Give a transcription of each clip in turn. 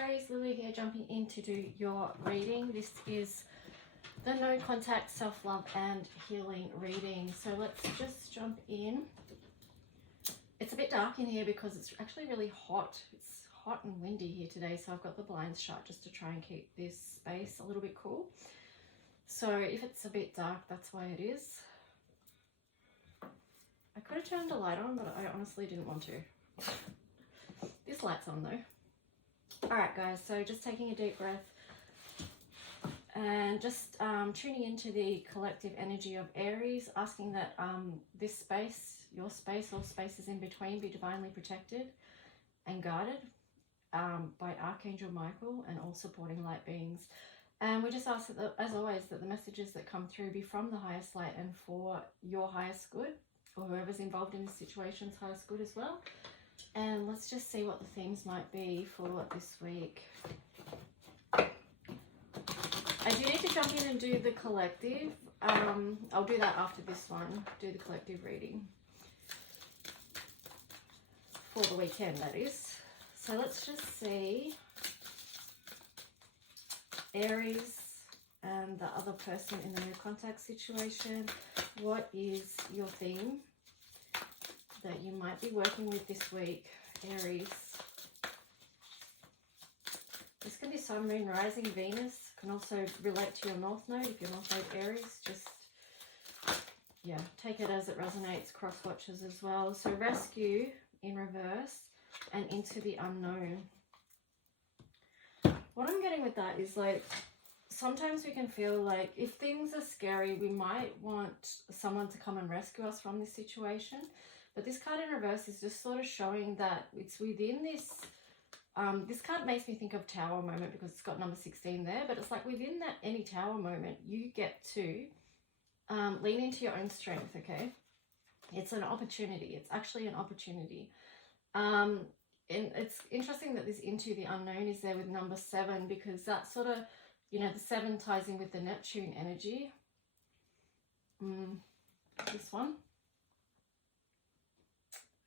Aries, Lulu here, jumping in to do your reading. This is the no contact self-love and healing reading. So let's just jump in. It's a bit dark in here because it's actually really hot. It's hot and windy here today, so I've got the blinds shut just to try and keep this space a little bit cool. So if it's a bit dark, that's why it is. I could have turned the light on, but I honestly didn't want to. This light's on though. Alright guys, so just taking a deep breath and just tuning into the collective energy of Aries, asking that this space, your space, all spaces in between, be divinely protected and guarded by Archangel Michael and all supporting light beings. And we just ask that, as always, that the messages that come through be from the highest light and for your highest good, or whoever's involved in this situation's highest good as well. And let's just see what the themes might be for this week. I do need to jump in and do the collective. I'll do that after this one, do the collective reading. For the weekend, that is. So let's just see. Aries and the other person in the no contact situation. What is your theme that you might be working with this week, Aries? This can be Sun, Moon, Rising, Venus. Can also relate to your North Node. If your North Node Aries, just, yeah, take it as it resonates. Cross watches as well. So rescue in reverse and into the unknown. What I'm getting with that is, like, sometimes we can feel like if things are scary, we might want someone to come and rescue us from this situation. But this card in reverse is just sort of showing that it's within this, this card makes me think of Tower moment because it's got number 16 there. But it's like within that any Tower moment, you get to lean into your own strength, okay? It's an opportunity. It's actually an opportunity. And it's interesting that this into the unknown is there with number 7 because that sort of, you know, the 7 ties in with the Neptune energy. This one.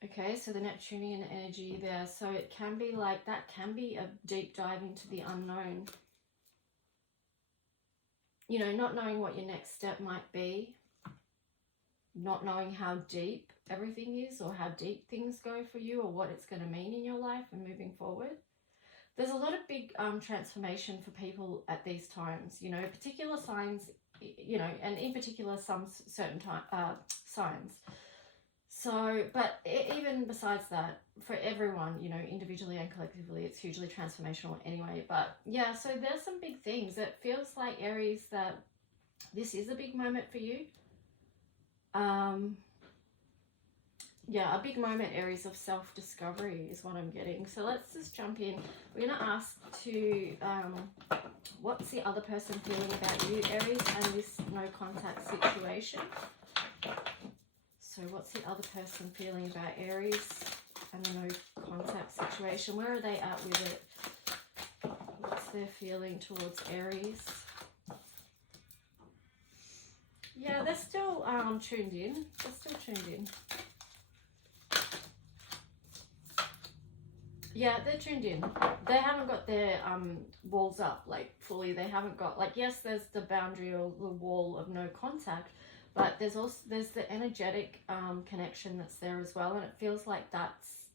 Okay, so the Neptunian energy there. So it can be like, that can be a deep dive into the unknown. You know, not knowing what your next step might be. Not knowing how deep everything is or how deep things go for you or what it's going to mean in your life and moving forward. There's a lot of big transformation for people at these times, you know, particular signs, you know, and in particular some certain signs. So, but even besides that, for everyone, you know, individually and collectively, it's hugely transformational anyway. But yeah, so there's some big things. It feels like, Aries, that this is a big moment for you. Yeah, a big moment, Aries, of self-discovery is what I'm getting. So let's just jump in. We're going to ask to, what's the other person feeling about you, Aries, and this no contact situation? So what's the other person feeling about Aries and the no contact situation? Where are they at with it? What's their feeling towards Aries? Yeah, they're still tuned in. They're still tuned in. Yeah, they're tuned in. They haven't got their walls up, like, fully. They haven't got, like, yes, there's the boundary or the wall of no contact, but there's also, there's the energetic connection that's there as well, and it feels like that's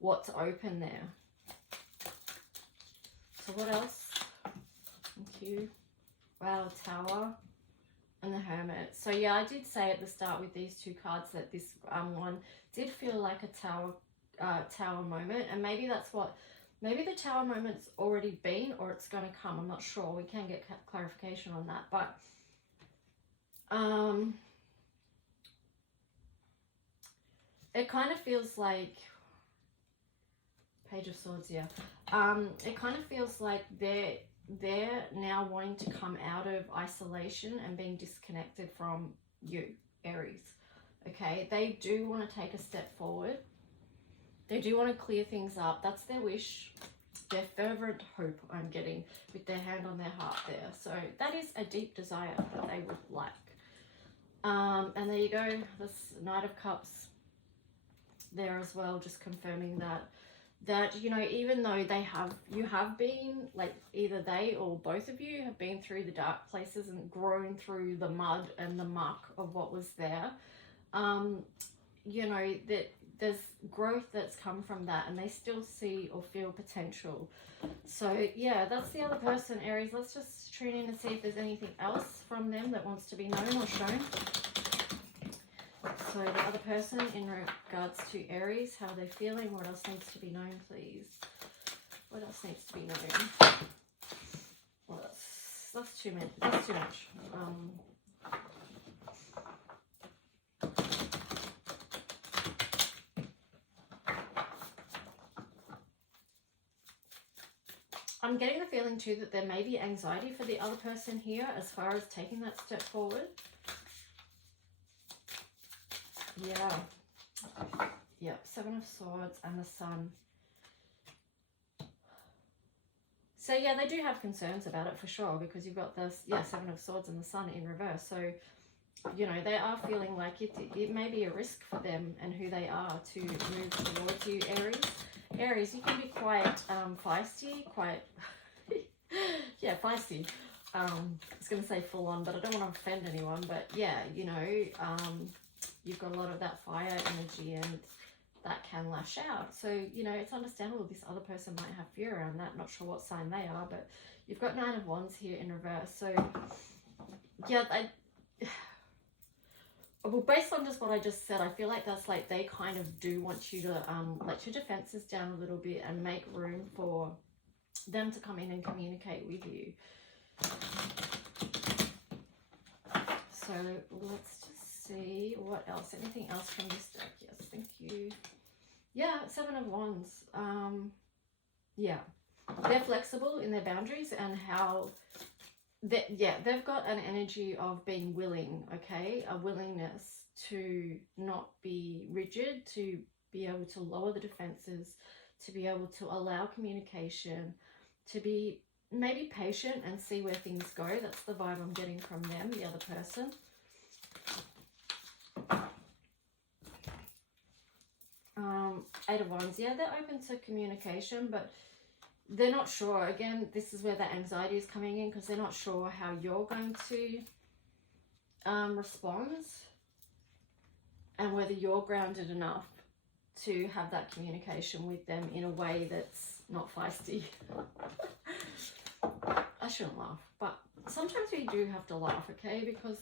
what's open there. So what else? Thank you. Wow, Tower and the Hermit. So yeah, I did say at the start with these two cards that this one did feel like a tower moment, and maybe that's what, maybe the Tower moment's already been, or it's going to come. I'm not sure. We can get clarification on that, but it kind of feels like Page of Swords. Yeah, it kind of feels like they're now wanting to come out of isolation and being disconnected from you, Aries. Okay, they do want to take a step forward. They do want to clear things up. That's their wish, their fervent hope, I'm getting, with their hand on their heart there. So that is a deep desire that they would like. And there you go, this Knight of Cups there as well, just confirming that that, you know, even though you have been, like, either they or both of you have been through the dark places and grown through the mud and the muck of what was there, you know, that there's growth that's come from that, and they still see or feel potential. So yeah, that's the other person, Aries. Let's just tune in and see if there's anything else from them that wants to be known or shown. So the other person in regards to Aries, how they're feeling, what else needs to be known, please? What else needs to be known? Well, that's too much. That's too much. I'm getting the feeling too that there may be anxiety for the other person here as far as taking that step forward. Yeah. Yep, Seven of Swords and the Sun. So yeah, they do have concerns about it for sure, because you've got this, yeah, Seven of Swords and the Sun in reverse. So, you know, they are feeling like it may be a risk for them and who they are to move towards you, Aries. Aries, you can be quite feisty, quite, yeah, feisty. I was going to say full on, but I don't want to offend anyone. But yeah, you know, you've got a lot of that fire energy, and that can lash out. So, you know, it's understandable this other person might have fear around that. Not sure what sign they are, but you've got Nine of Wands here in reverse. So, yeah, well, based on just what I just said, I feel like that's like they kind of do want you to let your defenses down a little bit and make room for them to come in and communicate with you. So let's just see what else. Anything else from this deck? Yes, thank you. Yeah, Seven of Wands. Yeah, they're flexible in their boundaries and how they've got an energy of being willing, okay? A willingness to not be rigid, to be able to lower the defenses, to be able to allow communication, to be maybe patient and see where things go. That's the vibe I'm getting from them, the other person. Eight of Wands. Yeah, they're open to communication, but they're not sure. Again, this is where the anxiety is coming in, because they're not sure how you're going to respond and whether you're grounded enough to have that communication with them in a way that's not feisty. I shouldn't laugh, but sometimes we do have to laugh, okay? Because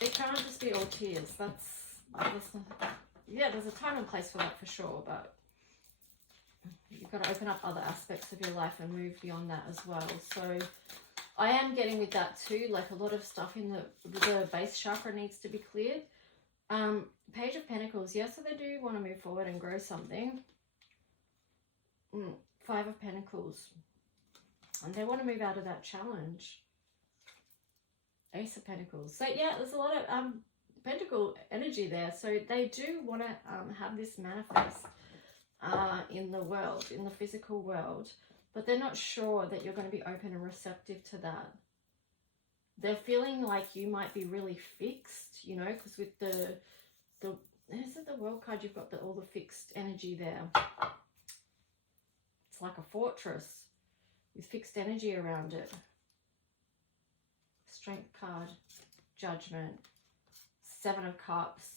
it can't just be all tears. Yeah, there's a time and place for that for sure, but you've got to open up other aspects of your life and move beyond that as well. So I am getting with that too, like a lot of stuff in the base chakra needs to be cleared. Page of Pentacles, yeah, so they do want to move forward and grow something. Five of Pentacles, and they want to move out of that challenge. Ace of Pentacles. So yeah, there's a lot of Pentacle energy there. So they do want to have this manifest in the world, in the physical world, but they're not sure that you're going to be open and receptive to that. They're feeling like you might be really fixed, you know, because with the is it the World card, you've got all the fixed energy there. It's like a fortress with fixed energy around it. Strength card, Judgment, Seven of Cups,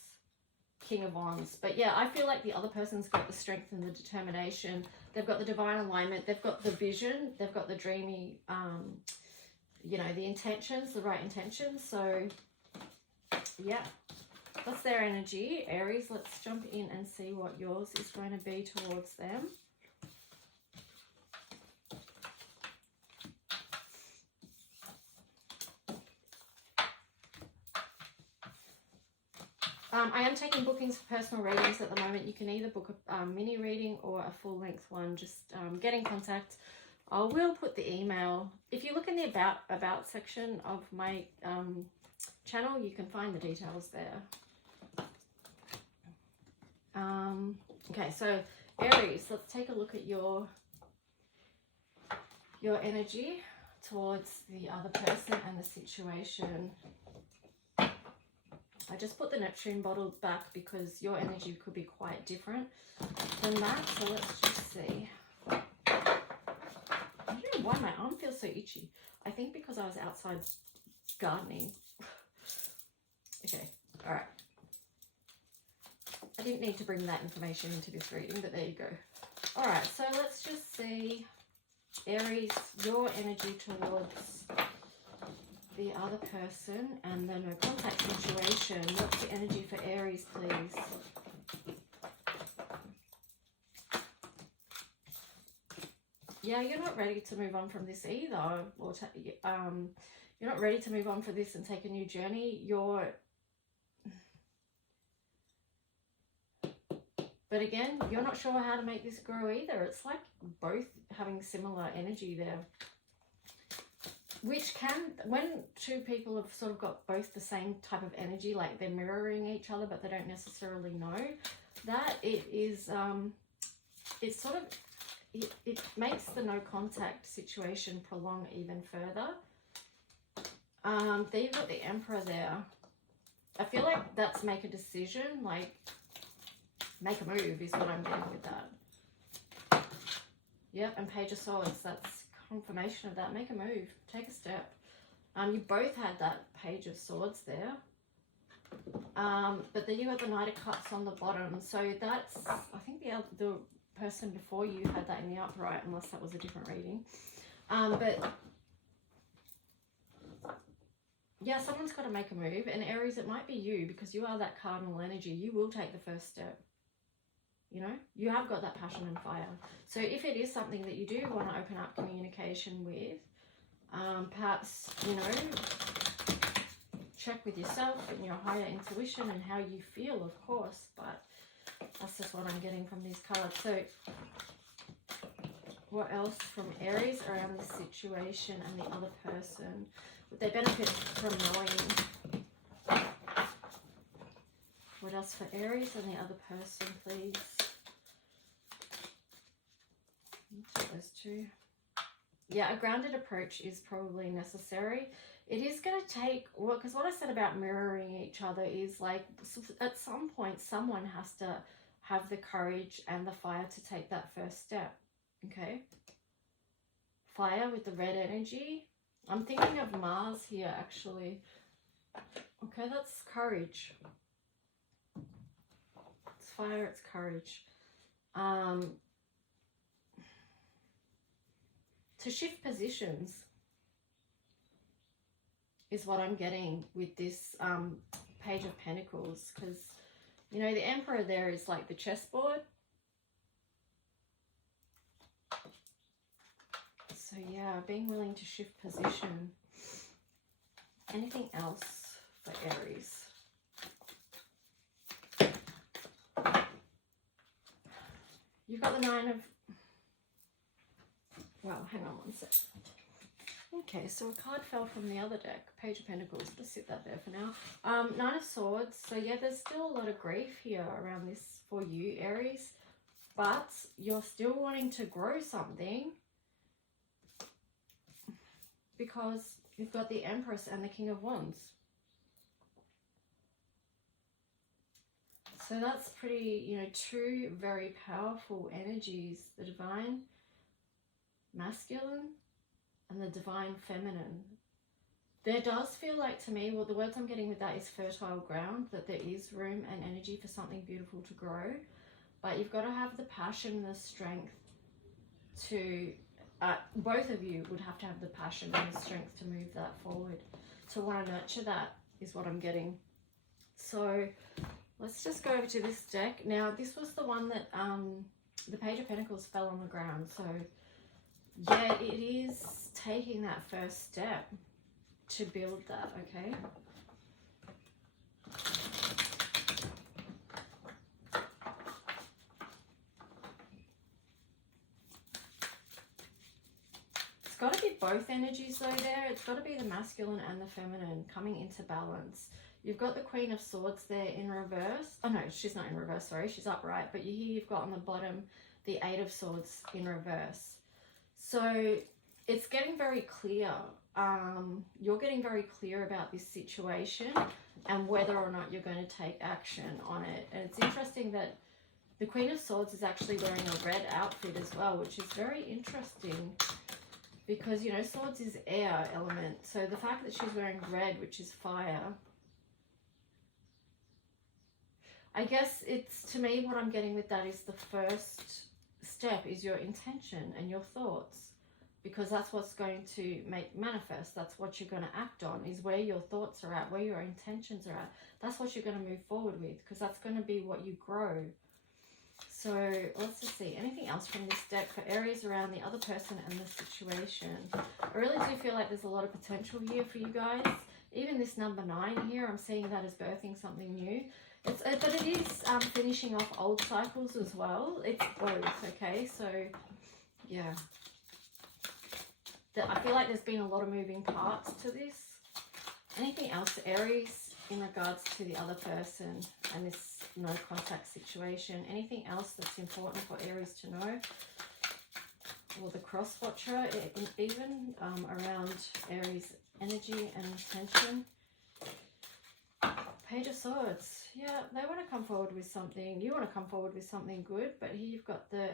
King of Wands. But yeah, I feel like the other person's got the strength and the determination. They've got the divine alignment. They've got the vision. They've got the dreamy, you know, the intentions, the right intentions. So yeah, that's their energy. Aries, let's jump in and see what yours is going to be towards them. I am taking bookings for personal readings at the moment. You can either book a mini reading or a full-length one. Just get in contact. I will put the email. If you look in the about section of my channel, you can find the details there. Okay, so Aries, let's take a look at your energy towards the other person and the situation. I just put the Neptune bottle back because your energy could be quite different than that. So let's just see. I don't know why my arm feels so itchy. I think because I was outside gardening. Okay, all right. I didn't need to bring that information into this reading, but there you go. All right, so let's just see, Aries, your energy towards the other person and the no contact situation. What's the energy for Aries, please? Yeah, you're not ready to move on from this either, or you're not ready to move on from this and take a new journey. But again, you're not sure how to make this grow either. It's like both having similar energy there. Which can, when two people have sort of got both the same type of energy, like they're mirroring each other, but they don't necessarily know that, it is, it's sort of, it makes the no contact situation prolong even further. There you've got the Emperor there. I feel like that's make a decision, like make a move is what I'm getting with that. Yep, and Page of Swords, that's confirmation of that. Make a move, take a step. You both had that Page of Swords there. But then you got the Knight of Cups on the bottom. So that's, I think the person before you had that in the upright, unless that was a different reading. But yeah, someone's got to make a move. And Aries, it might be you, because you are that cardinal energy. You will take the first step. You know, you have got that passion and fire. So if it is something that you do want to open up communication with, perhaps, you know, check with yourself and your higher intuition and how you feel, of course. But that's just what I'm getting from these cards. So what else from Aries around this situation and the other person? Would they benefit from knowing? What else for Aries and the other person, please? Those two. Yeah, a grounded approach is probably necessary. It is going to take, well, because what I said about mirroring each other is like at some point someone has to have the courage and the fire to take that first step. Okay. Fire with the red energy. I'm thinking of Mars here, actually. Okay, that's courage. It's fire, it's courage. To shift positions is what I'm getting with this Page of Pentacles, because, you know, the Emperor there is like the chessboard. So yeah, being willing to shift position. Anything else for Aries? You've got the Nine of... Well, hang on one sec. Okay, so a card fell from the other deck. Page of Pentacles. Just sit that there for now. Nine of Swords. So yeah, there's still a lot of grief here around this for you, Aries. But you're still wanting to grow something, because you've got the Empress and the King of Wands. So that's pretty, you know, two very powerful energies. The Divine Masculine and the Divine Feminine. There does feel like, to me, well, the words I'm getting with that is fertile ground, that there is room and energy for something beautiful to grow. But you've got to have the passion and the strength to... both of you would have to have the passion and the strength to move that forward, to want to nurture that, is what I'm getting. So let's just go over to this deck. Now, this was the one that the Page of Pentacles fell on the ground. So yeah, it is taking that first step to build that, okay? It's got to be both energies though there. It's got to be the masculine and the feminine coming into balance. You've got the Queen of Swords there in reverse. Oh no, she's not in reverse, sorry. She's upright. But you've got on the bottom the Eight of Swords in reverse. So it's getting very clear you're getting very clear about this situation and whether or not you're going to take action on it. And it's interesting that the Queen of Swords is actually wearing a red outfit as well, which is very interesting because, you know, swords is air element. So the fact that she's wearing red, which is fire, I guess it's, to me, what I'm getting with that is the first step is your intention and your thoughts, because that's what's going to make manifest. That's what you're going to act on, is where your thoughts are at, where your intentions are at. That's what you're going to move forward with, because that's going to be what you grow. So let's just see, anything else from this deck for Aries around the other person and the situation. I really do feel like there's a lot of potential here for you guys. Even this number 9 here, I'm seeing that as birthing something new. But it is finishing off old cycles as well. It's both, okay? So, yeah. I feel like there's been a lot of moving parts to this. Anything else, Aries, in regards to the other person and this no contact situation? Anything else that's important for Aries to know? Or the cross watcher, even around Aries energy and intention. Page of Swords. Yeah, they want to come forward with something. You want to come forward with something good, but here you've got the...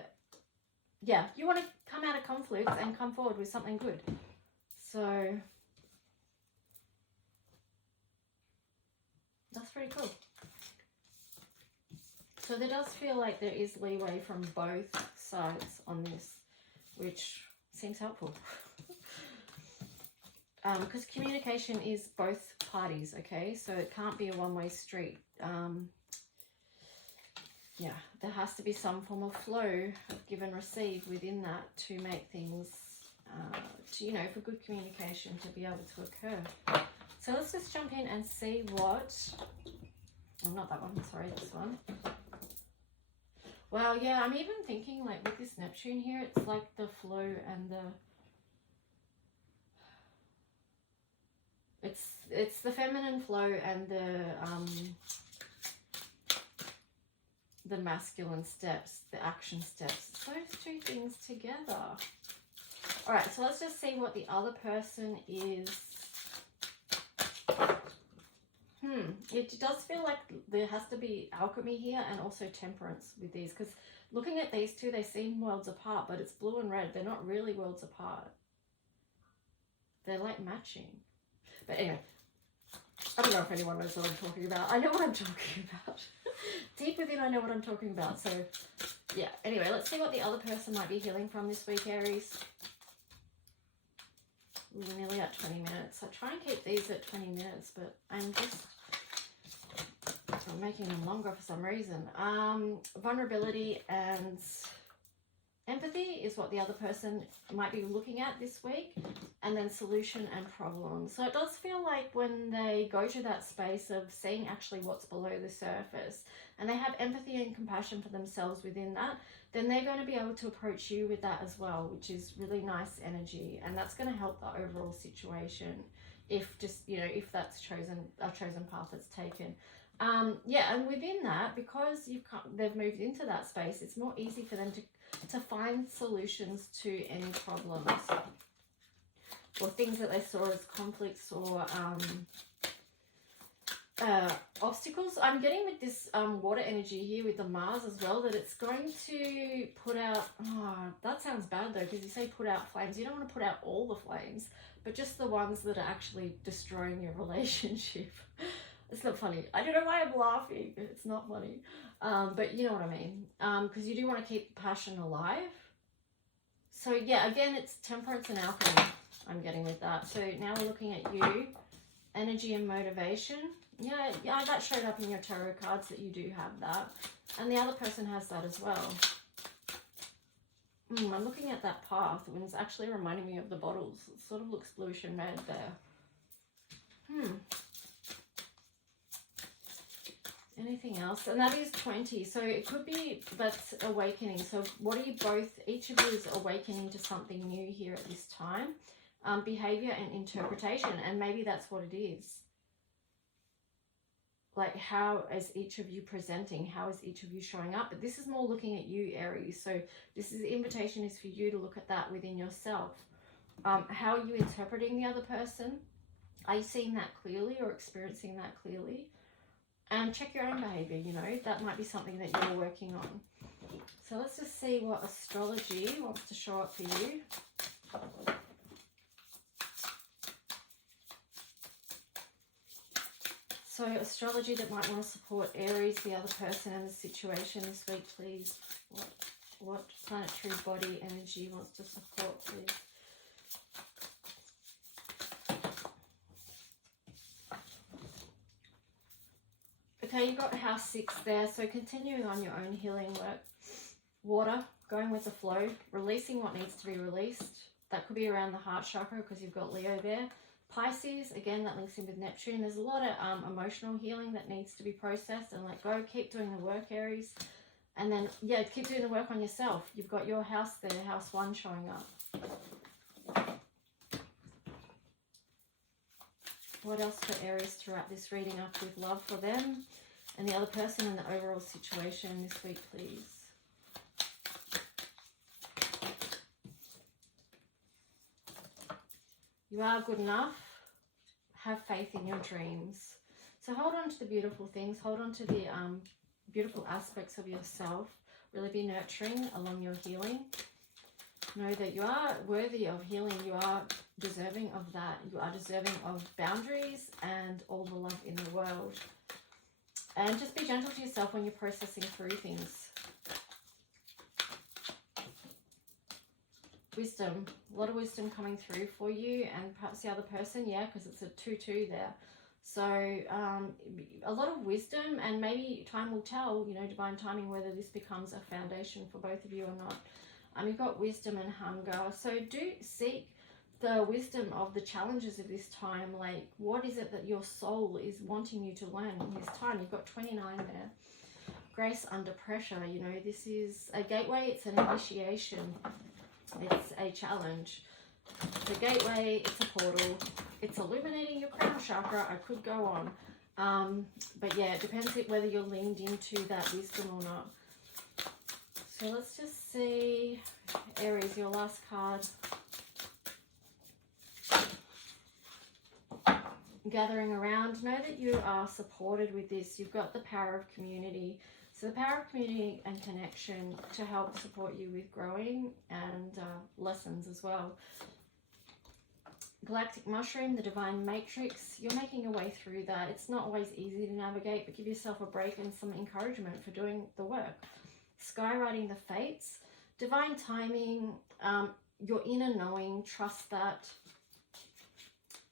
Yeah, you want to come out of conflict and come forward with something good. So, that's pretty cool. So there does feel like there is leeway from both sides on this, which seems helpful. Because communication is both parties, okay? So it can't be a one-way street. Yeah, there has to be some form of flow of give and receive within that to make things, you know, for good communication to be able to occur. So let's just jump in and see what... Oh, not that one, sorry, this one. Well, yeah, I'm even thinking, like, with this Neptune here, it's like the flow and the... It's the feminine flow and the masculine steps, the action steps. It's those two things together. All right, so let's just see what the other person is. It does feel like there has to be alchemy here and also temperance with these, because looking at these two, they seem worlds apart, but it's blue and red. They're not really worlds apart. They're like matching. But anyway, I don't know if anyone knows what I'm talking about. I know what I'm talking about. Deep within, I know what I'm talking about. So, yeah. Anyway, let's see what the other person might be healing from this week, Aries. We're nearly at 20 minutes. I try and keep these at 20 minutes, but I'm making them longer for some reason. Vulnerability and empathy is what the other person might be looking at this week, and then solution and problem. So it does feel like when they go to that space of seeing actually what's below the surface, and they have empathy and compassion for themselves within that, then they're going to be able to approach you with that as well, which is really nice energy, and that's going to help the overall situation if just, you know, if that's a chosen path that's taken. Yeah, and within that, because they've moved into that space, it's more easy for them to find solutions to any problems or things that they saw as conflicts or obstacles. I'm getting with this water energy here with the Mars as well, that it's going to put out, that sounds bad though, because you say put out flames. You don't want to put out all the flames, but just the ones that are actually destroying your relationship. It's not funny. I don't know why I'm laughing. It's not funny. But you know what I mean. Because you do want to keep the passion alive. So yeah, again, it's temperance and alchemy I'm getting with that. So now we're looking at you. Energy and motivation. Yeah, that showed up in your tarot cards that you do have that. And the other person has that as well. I'm looking at that path and it's actually reminding me of the bottles. It sort of looks bluish and red there. Anything else? And that is 20. So it could be that's awakening. So what are you both, each of you is awakening to something new here at this time. Behavior and interpretation. And maybe that's what it is. Like, how is each of you presenting? How is each of you showing up? But this is more looking at you, Aries. So this is the invitation is for you to look at that within yourself. How are you interpreting the other person? Are you seeing that clearly or experiencing that clearly? And check your own behavior, you know, that might be something that you're working on. So let's just see what astrology wants to show up for you. So astrology that might want to support Aries, the other person in the situation this week, please. What planetary body energy wants to support, please? Okay, you've got house 6 there. So continuing on your own healing work. Water, going with the flow, releasing what needs to be released. That could be around the heart chakra because you've got Leo there. Pisces, again, that links in with Neptune. There's a lot of emotional healing that needs to be processed and let go. Keep doing the work, Aries. And then, yeah, keep doing the work on yourself. You've got your house there, house 1 showing up. What else for Aries to wrap this reading up with? Love for them and the other person and the overall situation this week, please. You are good enough. Have faith in your dreams. So hold on to the beautiful things. Hold on to the beautiful aspects of yourself. Really be nurturing along your healing. Know that you are worthy of healing. You are deserving of that. You are deserving of boundaries and all the love in the world. And just be gentle to yourself when you're processing through things. Wisdom. A lot of wisdom coming through for you and perhaps the other person. Yeah, because it's a 2-2 there. So a lot of wisdom, and maybe time will tell, you know, divine timing, whether this becomes a foundation for both of you or not. You've got wisdom and hunger. So do seek the wisdom of the challenges of this time. Like, what is it that your soul is wanting you to learn in this time? You've got 29 there. Grace under pressure. You know, this is a gateway. It's an initiation. It's a challenge. The gateway, it's a portal. It's illuminating your crown chakra. I could go on. But yeah, it depends whether you're leaned into that wisdom or not. So let's just see, Aries, your last card. Gathering around. Know that you are supported with this. You've got the power of community. So the power of community and connection to help support you with growing and lessons as well. Galactic Mushroom, the Divine Matrix. You're making your way through that. It's not always easy to navigate, but give yourself a break and some encouragement for doing the work. Skywriting the Fates. Divine timing. Your inner knowing. Trust that.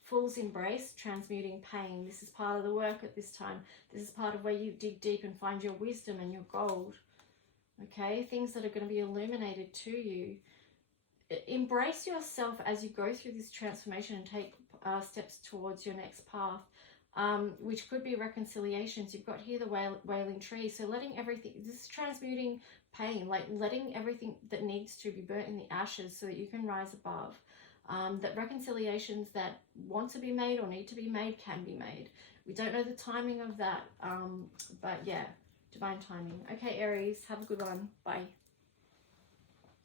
Fool's Embrace, transmuting pain. This is part of the work at this time. This is part of where you dig deep and find your wisdom and your gold. Okay, things that are going to be illuminated to you. Embrace yourself as you go through this transformation and take steps towards your next path, which could be reconciliations. You've got here the wailing tree. So letting everything, this is transmuting pain, like letting everything that needs to be burnt in the ashes so that you can rise above. That reconciliations that want to be made or need to be made can be made. We don't know the timing of that, but yeah, divine timing. Okay, Aries, have a good one. Bye.